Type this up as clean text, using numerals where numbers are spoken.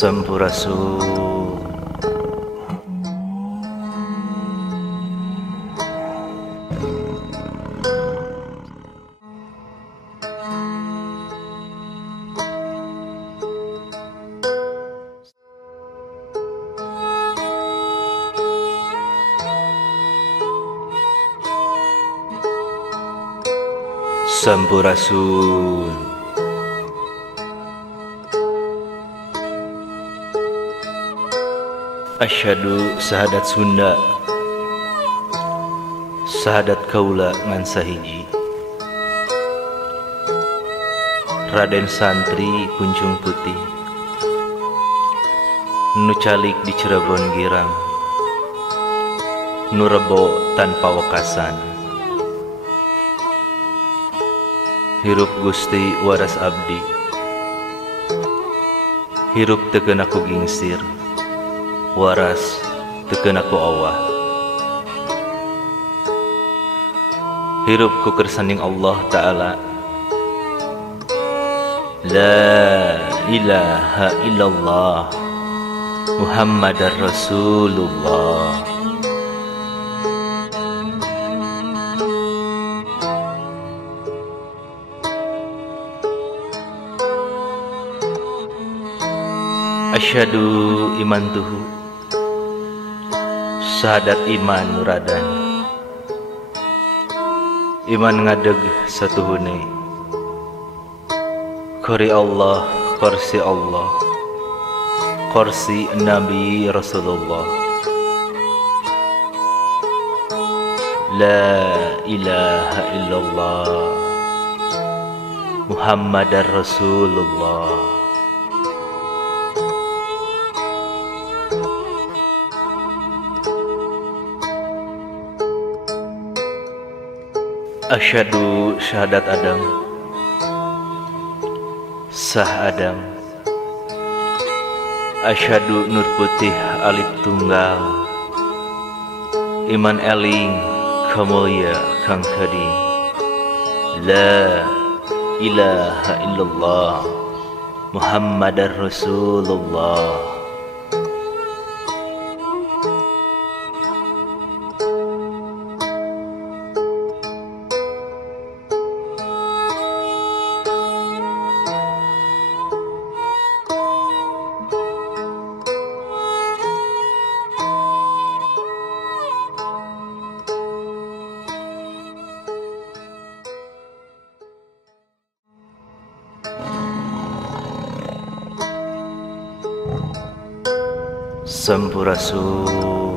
Sampurasun. Sampurasun. Asyhadu sahadat Sunda, sahadat kaula ngan sahiji. Raden Santri Kunjung Putih nu calik di Cirebon Girang, nu rebo tanpa wekasan. Hirup Gusti waras abdi, hirup teu aku gingsir, waras teu aku awah. Hirup ku kersanding Allah Ta'ala. La ilaha illallah Muhammadar Rasulullah. Asyhadu iman tuhu, sahadat iman nuradan. Iman ngadeg satuhune, kori Allah, korsi Allah, korsi Nabi Rasulullah. La ilaha illallah Muhammadar Rasulullah. Asyhadu syahadat Adam, sah Adam. Asyhadu nur putih alif tunggal, iman eling kamulya kang kading. La ilaha illallah Muhammadar Rasulullah. Sampurasun.